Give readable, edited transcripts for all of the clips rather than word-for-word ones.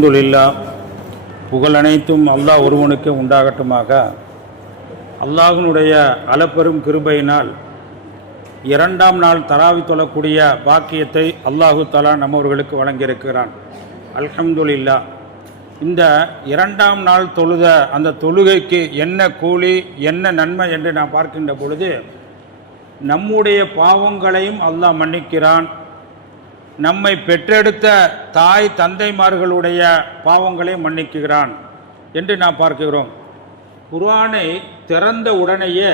அல்ஹம்துலில்லாஹ், புகழ் அனைத்தும் அல்லாஹ் ஒருவனுக்கு உண்டாகட்டுமாக. அல்லாஹ்வினுடைய அளப்பெரும் கிருபையினால் இரண்டாம் நாள் தராவி தொழக்கூடிய பாக்கியத்தை அல்லாஹு தஆலா நம்மவர்களுக்கு வழங்கியிருக்கிறான். அல்ஹம்துலில்லாஹ். இந்த இரண்டாம் நாள் தொழுத அந்த தொழுகைக்கு என்ன கூலி, என்ன நன்மை என்று நாம் பார்க்கின்ற பொழுது, நம்முடைய பாவங்களையும் அல்லாஹ் மன்னிக்கிறான். நம்மை பெற்றெடுத்த தாய் தந்தைமார்களுடைய பாவங்களை மன்னிக்கிறான் என்று நாம் பார்க்கிறோம். குர்ஆனை திறந்த உடனேயே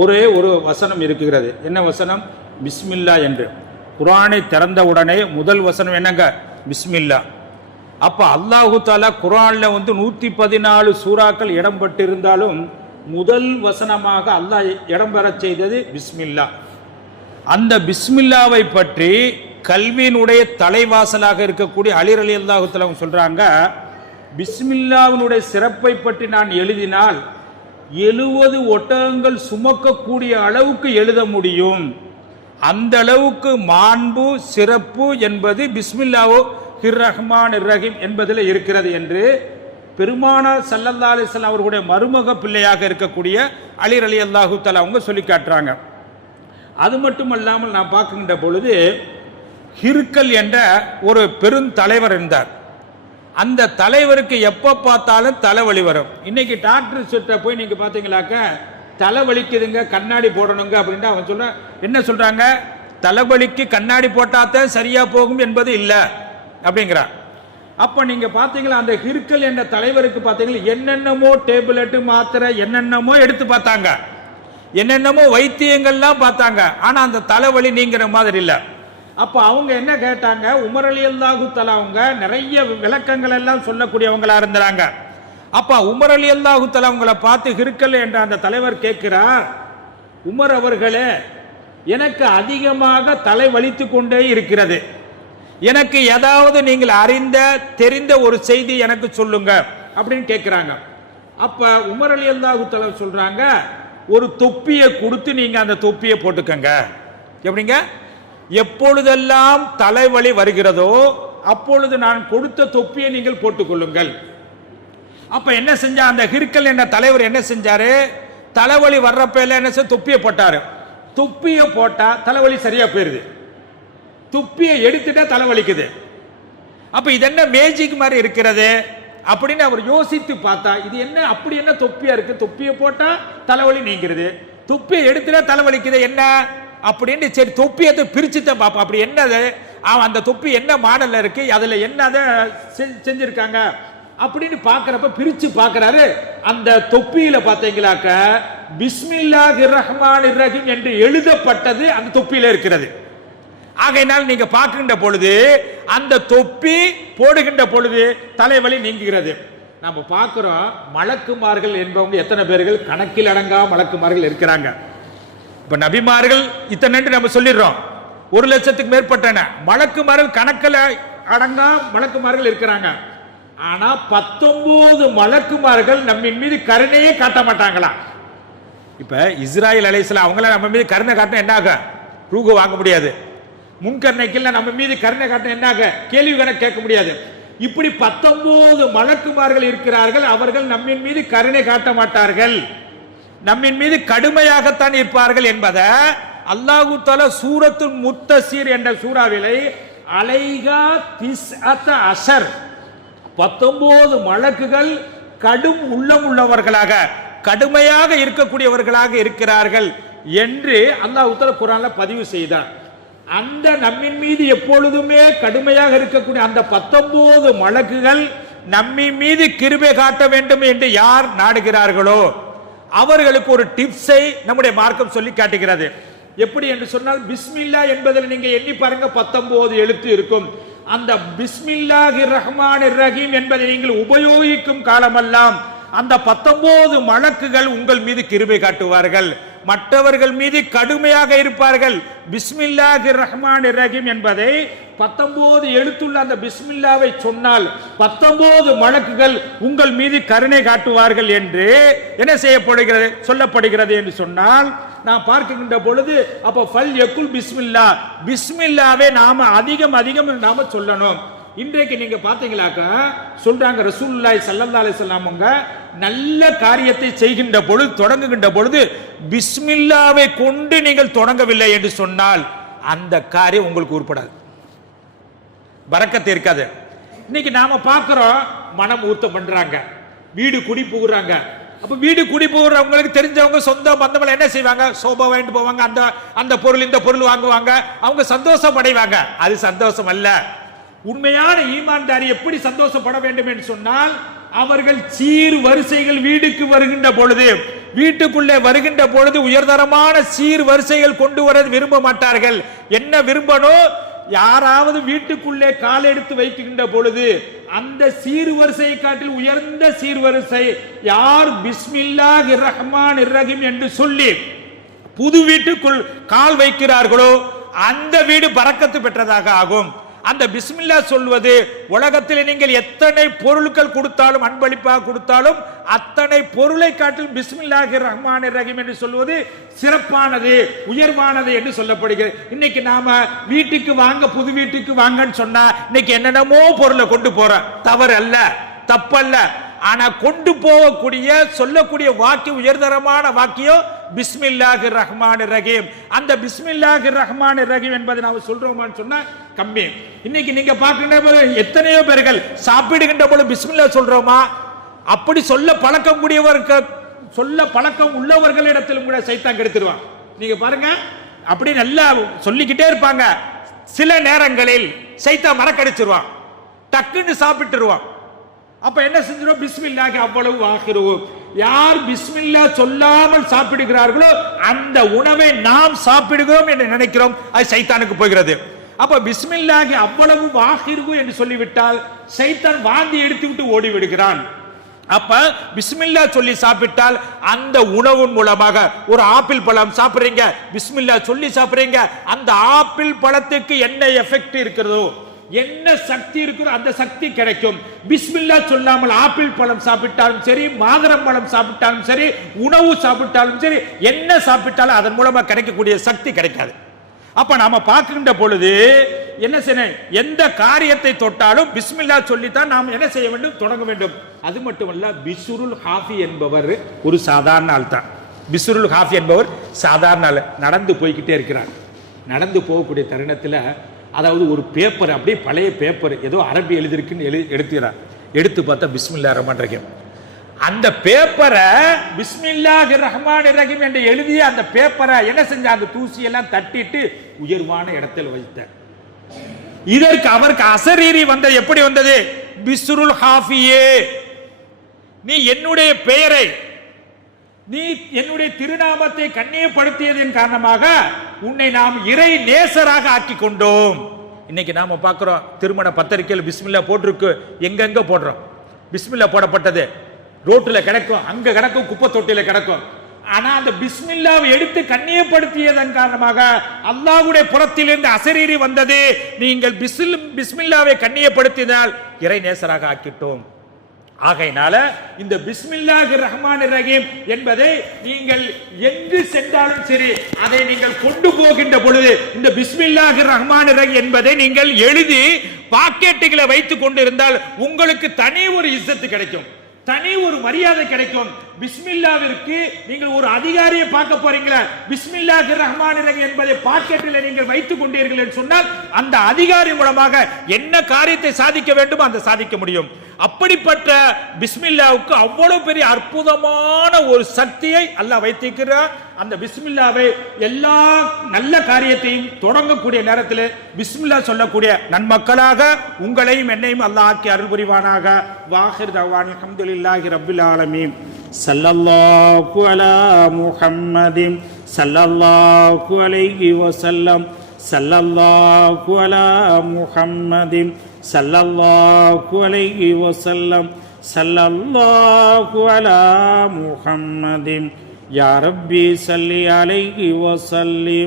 ஒரே ஒரு வசனம் இருக்கிறது. என்ன வசனம்? பிஸ்மில்லா என்று. குர்ஆனை திறந்த உடனே முதல் வசனம் என்னங்க? பிஸ்மில்லா. அப்போ அல்லாஹு தஆலா குர்ஆனில் 114 சூறாக்கள் இடம்பெற்றிருந்தாலும் முதல் வசனமாக அல்லாஹ் இடம்பெறச் செய்தது பிஸ்மில்லா. அந்த பிஸ்மில்லாவை பற்றி கல்வியினுடைய தலைவாசலாக இருக்கக்கூடிய அலி ரலியல்லாஹு தஆலா சொல்றாங்க, பிஸ்மில்லாவினுடைய சிறப்பை பற்றி நான் எழுதினால் 70 ஒட்டகங்கள் சுமக்கக்கூடிய அளவுக்கு எழுத முடியும். அந்த அளவுக்கு மாண்பு சிறப்பு என்பது பிஸ்மில்லாஹு ரஹ்மான் ரஹீம் என்பதில் இருக்கிறது என்று பெருமானார் ஸல்லல்லாஹு அலைஹி வஸல்லம் அவர்களுடைய மருமக பிள்ளையாக இருக்கக்கூடிய அலி ரலியல்லாஹு தஆலா அவங்க சொல்லி காட்டுறாங்க. அது மட்டுமல்லாமல் நான் பார்க்கின்ற பொழுது, ஹிர்கல் என்ற ஒரு பெருந்தலைவர் இருந்தார். அந்த தலைவருக்கு எப்போ பார்த்தாலும் தலைவலி வரும். இன்னைக்கு டாக்டர் கிட்ட போய் நீங்க பார்த்தீங்களாக்க தலைவலிக்குதுங்க, கண்ணாடி போடணுங்க அப்படின்ட்டு அவன் சொல்ற என்ன சொல்றாங்க? தலைவலிக்கு கண்ணாடி போட்டாதான் சரியா போகும் என்பது இல்லை அப்படிங்கிறார். அப்ப நீங்க பாத்தீங்களா, அந்த ஹிர்கல் என்ற தலைவருக்கு பாத்தீங்களா என்னென்னமோ டேப்லெட் மாத்திரை என்னென்னமோ எடுத்து பார்த்தாங்க, என்னென்னமோ வைத்தியங்கள்லாம் பார்த்தாங்க. ஆனா அந்த தலைவலி நீங்கிற மாதிரி இல்லை. அப்ப அவங்க என்ன கேட்டாங்க? உமர் ரலியல்லாஹு தஆலா அவங்க நிறைய விளக்கங்கள் எல்லாம் சொல்லக்கூடியவங்களா இருந்தாங்க. அப்ப உமர் ரலியல்லாஹு தஆலா அவங்கள பார்த்து ஹிர்கல் என்ற அந்த தலைவர் கேட்கிறார், உமர் அவர்களே, எனக்கு அதிகமாக தலை வலித்து கொண்டே இருக்கிறது, எனக்கு ஏதாவது நீங்கள் அறிந்த தெரிந்த ஒரு செய்தி எனக்கு சொல்லுங்க அப்படின்னு கேட்கிறாங்க. அப்ப உமர் ரலியல்லாஹு தஆலா சொல்றாங்க, ஒரு தொப்பியை கொடுத்து நீங்க அந்த தொப்பியை போட்டுக்கங்க. எப்படிங்க? எப்பொழுதெல்லாம் தலைவலி வருகிறதோ அப்பொழுது நான் கொடுத்த தொப்பியை நீங்கள் போட்டுக்கொள்ளுங்கள். அப்ப என்ன செஞ்சா அந்த ஹிர்கல் என்ற தலைவர் என்ன செஞ்சாரு? தலைவலி வர்றப்ப என்ன செஞ்ச தொப்பியை போட்டாரு. தொப்பியை போட்டா தலைவலி சரியா போயிருது, தொப்பியை எடுத்துட்டா தலைவலிக்குது. அப்ப இது என்ன மேஜிக் மாதிரி இருக்கிறது அப்படின்னு அவர் யோசித்து பார்த்தா, இது என்ன அப்படி என்ன தொப்பியா இருக்கு? தொப்பியை போட்டா தலைவலி நீங்கிறது, தொப்பியை எடுத்துட்டா தலைவலிக்குது என்ன அப்படின்னு சரி தொப்பியை பிரிச்சு தான் பார்ப்போம். அப்படி என்னது, அந்த தொப்பி என்ன மாடல்ல இருக்கு, அதுல என்னதை செஞ்சிருக்காங்க அப்படின்னு பாக்குறப்ப பிரிச்சு பாக்குறாரு. அந்த தொப்பியில பாத்தீங்களாக்க பிஸ்மில்லாஹிர் ரஹ்மானிர் ரஹீம் என்று எழுதப்பட்டது அந்த தொப்பியில இருக்கிறது. ஆகையினால் நீங்க பார்க்கின்ற பொழுது அந்த தொப்பி போடுகின்ற பொழுது தலைவலி நீங்குகிறது. நம்ம பார்க்கிறோம், மலக்குமார்கள் என்பவங்க எத்தனை பேர்கள்? கணக்கில் அடங்கா மலக்குமார்கள் இருக்கிறாங்க. இப்ப நபிமார்கள் இத்தனை நம்ம சொல்லிடுறோம், 1,00,000க்கு மேற்பட்டன மலக்குமார்கள், கணக்கில் அடங்கா மலக்குமார்கள் இருக்கிறாங்க. ஆனா 19 மலக்குமார்கள் நம்மின் மீது கருணையே காட்ட மாட்டாங்களா? இப்ப இஸ்ராயேல் அலைஹிஸ்ஸலாம் அவங்கள நம்ம மீது கருணை காட்டினா என்ன ஆக? ரூகு வாங்க முடியாது. முன்கருணைக்கு நம்ம மீது கருணை காட்டின என்னாக? கேள்வி கணக்கு கேட்க முடியாது. இப்படி 19 மலக்குமார்கள் இருக்கிறார்கள். அவர்கள் நம்மின் மீது கருணை காட்ட மாட்டார்கள், நம்மின் மீது கடுமையாகத்தான் இருப்பார்கள் என்பதை அல்லாஹு தஆலா சூரத்துல் முத்தஸிர் என்ற சூறாவிலே அலைஹா திஸ்அத அஷர் 19 மலக்குகள் கடும் உள்ளம் உள்ளவர்களாக கடுமையாக இருக்கக்கூடியவர்களாக இருக்கிறார்கள் என்று அல்லாஹ் தஆலா குர்ஆன்ல பதிவு செய்தார். அந்த நம்மின் மீது எப்பொழுதுமே கடுமையாக இருக்கக்கூடிய அந்த 19 மலக்குகள் நம்மின் மீது கிருபை காட்ட வேண்டும் என்று யார் நாடுகிறார்களோ அவர்களுக்கு ஒரு டிப்ஸை நம்முடைய மார்க்கம் சொல்லி காட்டுகிறது. எப்படி என்று சொன்னால், பிஸ்மில்லா என்பதில் நீங்க எண்ணி பாருங்க, 19 எழுத்து இருக்கும். அந்த பிஸ்மில்லாஹிர் ரஹ்மானிர் ரஹீம் என்பதை நீங்கள் உபயோகிக்கும் காலமெல்லாம் அந்த 19 மலக்குகள் உங்கள் மீது கிருபை காட்டுவார்கள், மற்றவர்கள் மீது கடுமையாக இருப்பார்கள். பிஸ்மில்லாஹிர் ரஹ்மானிர் ரஹீம் என்பதை 19 எழுத்துள்ள அந்த பிஸ்மில்லாவை சொன்னால் 19 மலக்குகள் உங்கள் மீது கருணை காட்டுவார்கள் என்று என்ன செய்யப்படுகிறது, சொல்லப்படுகிறது என்று சொன்னால், நாம் பார்க்கின்ற பொழுது அப்ப ஃபல் யகுல் பிஸ்மில்லா, பிஸ்மில்லாவை நாம அதிகம் நாம சொல்லணும். இன்றைக்கு நீங்க பாத்தீங்களாக்க சொல்றாங்க ரசூலுல்லாஹி ஸல்லல்லாஹு அலைஹி வஸல்லம் நல்ல காரியத்தை செய்கின்ற பொழுது தொடங்குகின்ற பொழுது பிஸ்மில்லாவை கொண்டு நீங்கள் தொடங்கவில்லை என்று சொன்னால் அந்த காரியம் உங்களுக்கு உருப்படாது, பரக்கத்து இருக்காது. இன்னைக்கு நாம பார்க்கிறோம், மனம் ஊர்த்தம் பண்றாங்க, வீடு குடி புகுறாங்க. அப்ப வீடு குடி போகிறவங்களுக்கு தெரிஞ்சவங்க சொந்த பந்தங்கள் என்ன செய்வாங்க, சோபா வாங்கிட்டு போவாங்க, அந்த அந்த பொருள் இந்த பொருள் வாங்குவாங்க, அவங்க சந்தோஷம் அடைவாங்க. அது சந்தோஷம் அல்ல. உண்மையான ஈமான்தாரி எப்படி சந்தோஷப்பட வேண்டும் என்று சொன்னால், அவர்கள் சீர் வரிசைகள் வீடுக்கு வருகின்ற பொழுது, வீட்டுக்குள்ளே வருகின்ற பொழுது உயர்தரமான சீர் வரிசைகள் கொண்டு வர விரும்ப மாட்டார்கள். என்ன விரும்பணும், யாராவது வீட்டுக்குள்ளே கால் எடுத்து வைக்கின்ற பொழுது அந்த சீர்வரிசையை காட்டில் உயர்ந்த சீர்வரிசை யார் பிஸ்மில்லாஹிர் ரஹ்மானிர் ரஹீம் என்று சொல்லி புது வீட்டுக்குள் கால் வைக்கிறார்களோ அந்த வீடு பரக்கத்து பெற்றதாக ஆகும். அந்த பிஸ்மில்லா சொல்வது உலகத்தில் நீங்கள் எத்தனை பொருட்கள் கொடுத்தாலும், அன்பளிப்பாக கொடுத்தாலும், அத்தனை பொருளை காட்டிலும் பிஸ்மில்லாஹிர் ரஹ்மானிர் ரஹீம் என்று சொல்வது சிறப்பானது, உயர்வானது என்று சொல்லப்படுகிறது. இன்னைக்கு நாம வீட்டுக்கு வாங்க, புது வீட்டுக்கு வாங்கன்னு சொன்னா இன்னைக்கு என்னென்னமோ பொருளை கொண்டு போற, தவறு அல்ல, தப்பல்ல. ஆனா கொண்டு போகக்கூடிய சொல்லக்கூடிய வாக்கியம் உயர்தரமான வாக்கியம் பிஸ்மில்லாஹிர் ரஹ்மானிர் ரஹீம். அந்த பிஸ்மில்லாஹிர் ரஹ்மானிர் ரஹீம் என்பதை நாம சொல்றோமான்னு சொன்னா கம்மி. இன்னைக்கு நீங்க பார்க்கின்ற எத்தனையோ பேர்கள் சாப்பிடுகின்ற போது பிஸ்மில்லா சொல்றோமா? அப்படி சொல்ல பழக்கம் கூடியவர்கள், சொல்ல பழக்கம் உள்ளவர்களிடத்திலும் கூட சைத்தான் கெடுத்துருவான். நீங்க பாருங்க, அப்படி நல்லா சொல்லிக்கிட்டே இருப்பாங்க, சில நேரங்களில் சைத்தான் மறக்கடிச்சிருவான், டக்குன்னு சாப்பிட்டுருவான். அப்ப என்ன செஞ்சிடும், பிஸ்மில்லாஹி அவ்வளவு ஆகிருவோம். யார் பிஸ்மில்லா சொல்லாமல் சாப்பிடுகிறார்களோ அந்த உணவை நாம் சாப்பிடுகிறோம் என்று நினைக்கிறோம், அது சைத்தானுக்கு போகிறது. அப்ப பிஸ்மில்லாஹி அவ்வளவு ஆகிருவு என்று சொல்லிவிட்டால் சைத்தான் வாந்தி எடுத்து விட்டு ஓடி விடுகிறான். அப்ப பிஸ்மில்லா சொல்லி சாப்பிட்டால் அந்த உணவின் மூலமாக, ஒரு ஆப்பிள் பழம் சாப்பிடுறீங்க, பிஸ்மில்லா சொல்லி சாப்பிடுறீங்க, அந்த ஆப்பிள் பழத்துக்கு என்ன எஃபெக்ட் இருக்கிறதோ, என்ன சக்தி இருக்கிறோ அந்த சக்தி கிடைக்கும். பிஸ்மில்லா சொல்லாமல் ஆப்பிள் பழம் சாப்பிட்டாலும் சரி, மாதுளம் பழம் சாப்பிட்டாலும் சரி, உணவு சாப்பிட்டாலும் சரி, என்ன சாப்பிட்டாலும் அதன் மூலமா கிடைக்கக்கூடிய சக்தி கிடைக்காது. அப்ப நாம பார்க்கின்ற பொழுது என்ன செய்யணும், எந்த காரியத்தை தொட்டாலும் பிஸ்மில்லா சொல்லித்தான் நாம் என்ன செய்ய வேண்டும், தொடங்க வேண்டும். அது மட்டுமல்ல, பிஸ்ருல் ஹாஃபி என்பவர் ஒரு சாதாரண ஆள் தான். பிஸ்ருல் ஹாஃபி என்பவர் சாதாரண ஆள், நடந்து போய்கிட்டே இருக்கிறார். நடந்து போகக்கூடிய தருணத்தில், அதாவது ஒரு பேப்பர், அப்படியே பழைய பேப்பர், ஏதோ அரபி எழுதிருக்குன்னு எடுத்துக்கிறார். எடுத்து பார்த்தா பிஸ்மில்லாஹிர் ரஹ்மானிர் ரஹீம். அந்த பேப்பரை பிஸ்மில்லாஹிர் ரஹ்மானிர் ரஹீம் என்று எழுதிய அந்த பேப்பரை என்ன செஞ்ச, அந்த தூசியெல்லாம் தட்டிட்டு உயர்வான இடத்தில் வைத்தார். இதற்கு அவருக்கு அசரீரி வந்தது. எப்படி வந்தது, பிஸ்ருல் ஹாஃபியே, நீ என்னுடைய பெயரை, நீ என்னுடைய திருநாமத்தை கண்ணியப்படுத்தியதன் காரணமாக உன்னை நாம் இறை நேசராக ஆக்கி கொண்டோம். இன்னைக்கு நாம பார்க்கிறோம், திருமண பத்திரிகையில் பிஸ்மில்லா போட்டிருக்கு, எங்கெங்க போடுறோம். பிஸ்மில்லா போடப்பட்டது ரோட்டில் கிடக்கும், அங்க கிடக்கும், குப்பை தொட்டியில கிடக்கும். ஆனா அந்த பிஸ்மில்லாவை எடுத்து கண்ணியப்படுத்தியதன் காரணமாக அல்லாஹ்வுடைய புறத்திலிருந்து அசரீரி வந்தது, நீங்கள் பிஸ்மில்லாவை கண்ணியப்படுத்தினால் இறை நேசராக ஆக்கிட்டோம். ஆகையினால இந்த பிஸ்மில்லாஹிர் ரஹ்மானிர் ரஹீம் என்பதை நீங்கள் எங்கு சென்றாலும் சரி, அதை நீங்கள் கொண்டு போகின்ற பொழுது இந்த பிஸ்மில்லாஹிர் ரஹ்மானிர் ரஹீம் என்பதை நீங்கள் எழுதி பாக்கெட்டுகளை வைத்துக் கொண்டிருந்தால் உங்களுக்கு தனி ஒரு இஸ்ஸத்து கிடைக்கும், தனி ஒரு மரியாதை கிடைக்கும். பிஸ்மில்லாவிற்கு நீங்கள் ஒரு அதிகாரியை பார்க்க போறீங்களா, பிஸ்மில்லாஹிர் ரஹ்மானிர் ரஹீம் என்பதை பாக்கெட்டில் நீங்கள் வைத்துக் கொண்டீர்கள் என்று சொன்னால் அந்த அதிகாரி மூலமாக என்ன காரியத்தை சாதிக்க வேண்டுமோ அந்த சாதிக்க முடியும். அப்படிப்பட்ட பிஸ்மில்லாவுக்கு அவ்வளவு பெரிய அற்புதமான ஒரு சக்தியை அல்லாஹ் வைத்திருக்கிறார். அந்த பிஸ்மில்லாவை எல்லா நல்ல காரியத்தையும் தொடங்கக்கூடிய நேரத்தில் பிஸ்மில்லா சொல்லக்கூடிய நன்மக்களாக உங்களையும் என்னையும் அல்லாஹ் ஆக்கி அருள் புரிவானாக. வாஹிர் தவான் அல்ஹம்துலில்லாஹி ரப்பில் ஆலமீன். ஸல்லல்லாஹு அலா முஹம்மதின் ஸல்லல்லாஹு அலைஹி வஸல்லம். ஸல்லல்லாஹு அலா முஹம்மதின் ஸல்லல்லாஹு அலைஹி வஸல்லம். ஸல்லல்லாஹு அலா முஹம்மதின் யா ரப்பி ஸல்லி அலைஹி வஸல்லிம்.